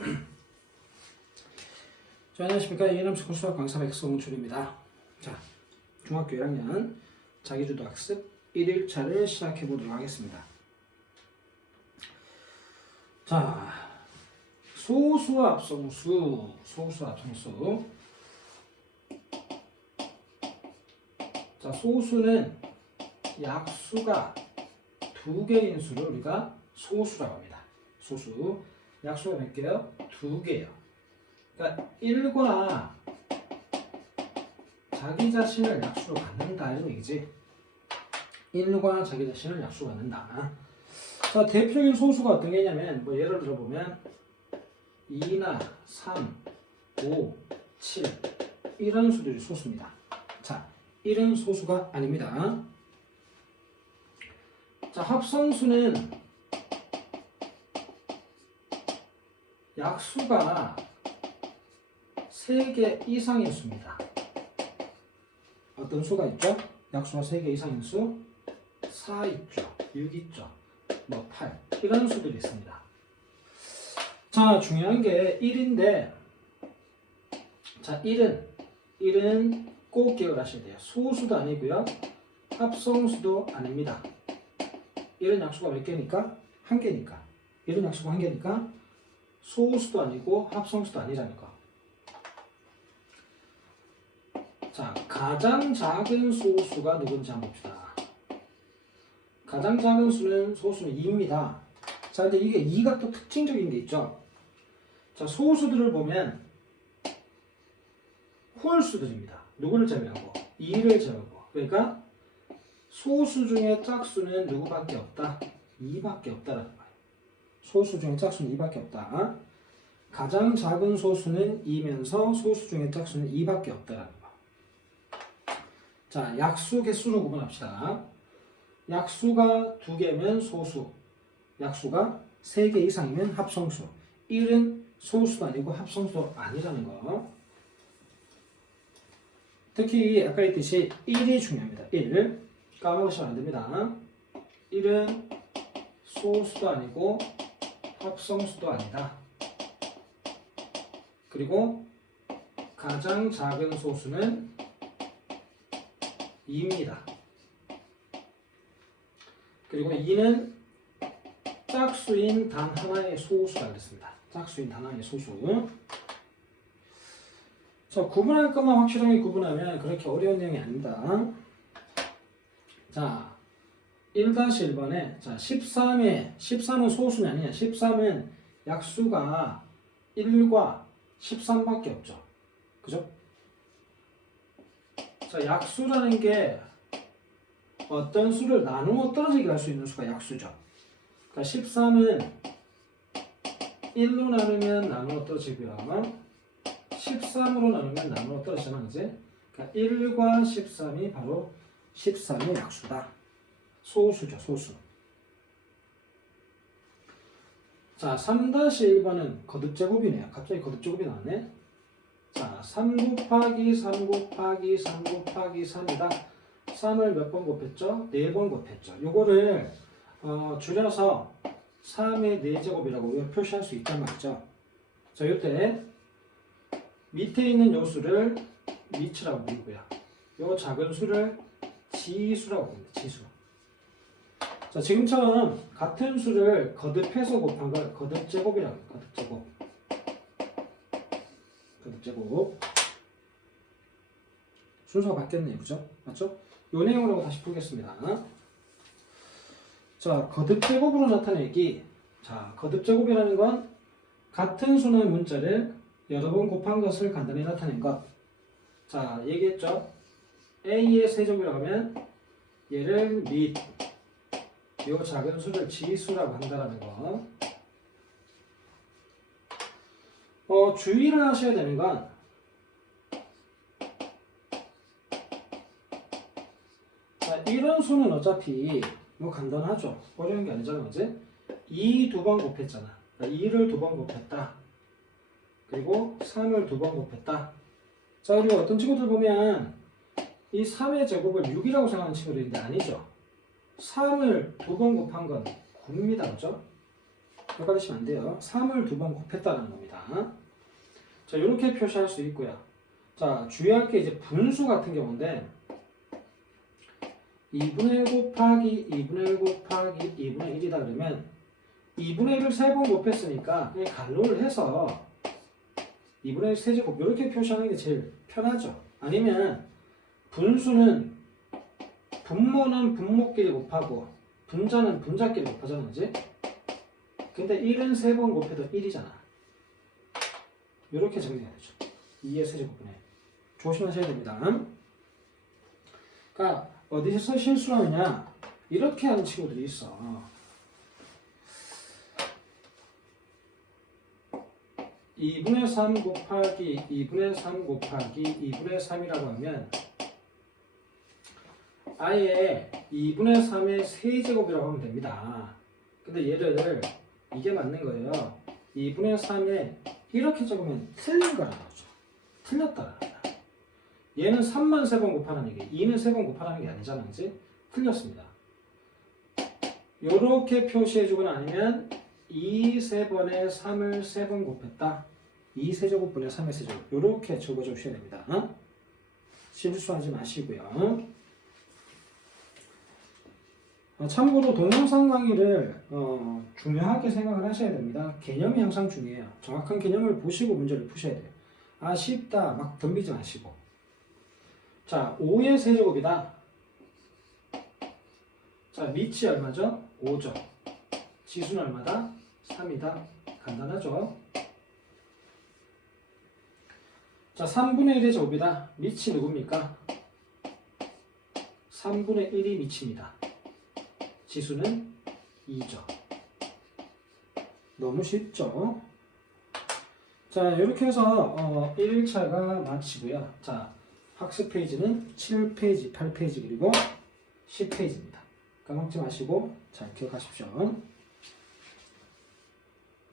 자, 안녕하십니까. 이해남스쿨 수학 강사 백성준입니다. 자, 중학교 1학년 자기주도 학습 1일차를 시작해 보도록 하겠습니다. 자, 소수 합성수, 소수 합성수. 자, 소수는 약수가 두 개인 수를 우리가 소수라고 합니다. 소수. 약수가 몇 개요? 두 개요. 그러니까 1과 자기 자신을 약수로 갖는다 이런 얘기지. 1과 자기 자신을 약수로 갖는다. 자, 대표적인 소수가 어떤 게 있냐면 뭐 예를 들어 보면 2나 3, 5, 7 이런 수들이 소수입니다. 자, 1은 소수가 아닙니다. 자, 합성수는 약수가 3개 이상인 수입니다. 어떤 수가 있죠? 약수가 3개 이상인 수? 4 있죠. 6 있죠. 뭐 8. 이런 수들이 있습니다. 자, 중요한 게 1인데, 자, 1은 꼭 기억하셔야 돼요. 소수도 아니고요. 합성수도 아닙니다. 1은 약수가 몇 개니까? 1개니까. 1은 약수가 1개니까 소수도 아니고 합성수도 아니라는 거. 자, 가장 작은 소수가 누군지 한번 봅시다. 가장 작은 수는 소수는 2입니다. 자, 근데 이게 2가 또 특징적인 게 있죠. 자, 소수들을 보면 홀수들입니다. 누구를 제외하고? 2를 제외하고. 그러니까 소수 중에 짝수는 누구밖에 없다? 2밖에 없다라는 거예요. 소수 중에 짝수는 2밖에 없다. 가장 작은 소수는 2면서 소수 중에 짝수는 2밖에 없다라는 거. 자, 약수 개수로 구분합시다. 약수가 2개면 소수, 약수가 3개 이상이면 합성수. 1은 소수도 아니고 합성수도 아니라는 거. 특히 아까 했듯이 1이 중요합니다. 1. 까먹으시면 안 됩니다. 1은 소수도 아니고 합성수도 아니다. 그리고 가장 작은 소수는 2입니다. 그리고 2는 짝수인 단 하나의 소수가 되겠습니다. 짝수인 단 하나의 소수. 자, 구분할 것만 확실하게 구분하면 그렇게 어려운 내용이 아닙니다. 자, 1-1번에 자, 13은 소수냐 아니냐. 13은 약수가 1과 13밖에 없죠. 그죠? 자, 약수라는 게 어떤 수를 나누어 떨어지게 할 수 있는 수가 약수죠. 그러니까 13은 1로 나누면 나누어 떨어지고요. 13으로 나누면 나누어 떨어지잖아, 그지? 그러니까 1과 13이 바로 13의 약수다. 소수죠, 소수. 자, 3-1번은 거듭제곱이네요. 갑자기 거듭제곱이 나왔네. 자, 3 곱하기 3 곱하기 3 곱하기 3이다. 3을 몇 번 곱했죠? 4번 곱했죠. 요거를 줄여서 3의 4제곱이라고 표시할 수 있단 말이죠. 자, 요때 밑에 있는 요 수를 미치라고 부르고요. 요 작은 수를 지수라고 부릅니다. 지수. 자, 지금처럼 같은 수를 거듭해서 곱한 걸 거듭제곱이라고 해요. 거듭제곱. 거듭제곱. 순서가 바뀌었네요. 그죠? 맞죠? 요 내용으로 다시 풀겠습니다. 자, 거듭제곱으로 나타내기. 자, 거듭제곱이라는 건 같은 수의 문자를 여러 번 곱한 것을 간단히 나타낸 것. 자, 얘기했죠? A의 세제곱이라고 하면 얘를 및 요 작은 수를 지수라고 한다는 거. 주의를 하셔야 되는 건 자, 이런 수는 어차피 뭐 간단하죠. 어려운 게 아니잖아, 그지? 2 두 번 곱했잖아. 그러니까 2를 두 번 곱했다. 그리고 3을 두 번 곱했다. 자, 그리고 어떤 친구들 보면 이 3의 제곱을 6이라고 생각하는 친구들인데 아니죠. 3을 두 번 곱한 건 9입니다. 그죠? 헷갈리시면 안 돼요. 3을 2번 곱했다는 겁니다. 자, 이렇게 표시할 수 있고요. 자, 주의할 게 이제 분수 같은 경우인데 2분의 1 곱하기 2분의 1 곱하기 2분의 1이다 그러면 2분의 1을 3번 곱했으니까 그냥 갈로를 해서 2분의 1 세제곱 이렇게 표시하는 게 제일 편하죠. 아니면 분수는 분모는 분모끼리 곱하고 분자는 분자끼리 곱하잖아, 그지? 근데 1은 3번 곱해도 1이잖아. 이렇게 정리해야 되죠. 2의 세제곱분의 조심하셔야 됩니다. 그러니까 어디서 실수를 하느냐 이렇게 하는 친구들이 있어. 2분의 3 곱하기 2분의 3 곱하기 2분의 3이라고 하면 아예 2분의 3의 세제곱이라고 하면 됩니다. 근데 얘를 이게 맞는 거예요. 2분의 3에 이렇게 적으면 틀린 거라는 거죠. 틀렸다. 얘는 3만 3번 곱하라는 얘기, 2는 3번 곱하라는 게 아니잖아, 그지? 틀렸습니다. 요렇게 표시해주거나 아니면 2 3번에 3을 3번 곱했다. 2 세제곱분의 3의 세제곱. 요렇게 적어주셔야 됩니다. 실수하지 마시고요. 참고로 동영상 강의를 중요하게 생각을 하셔야 됩니다. 개념이 항상 중요해요. 정확한 개념을 보시고 문제를 푸셔야 돼요. 아, 쉽다 막 덤비지 마시고. 자, 5의 세제곱이다. 자, 밑이 얼마죠? 5죠. 지수는 얼마다? 3이다. 간단하죠? 자, 3분의 1의 제곱이다. 밑이 누굽니까? 3분의 1이 밑입니다. 지수는 2죠. 너무 쉽죠? 자, 이렇게 해서 1차가 마치고요. 자, 학습 페이지는 7페이지, 8페이지 그리고 10페이지입니다. 까먹지 마시고 잘 기억하십시오.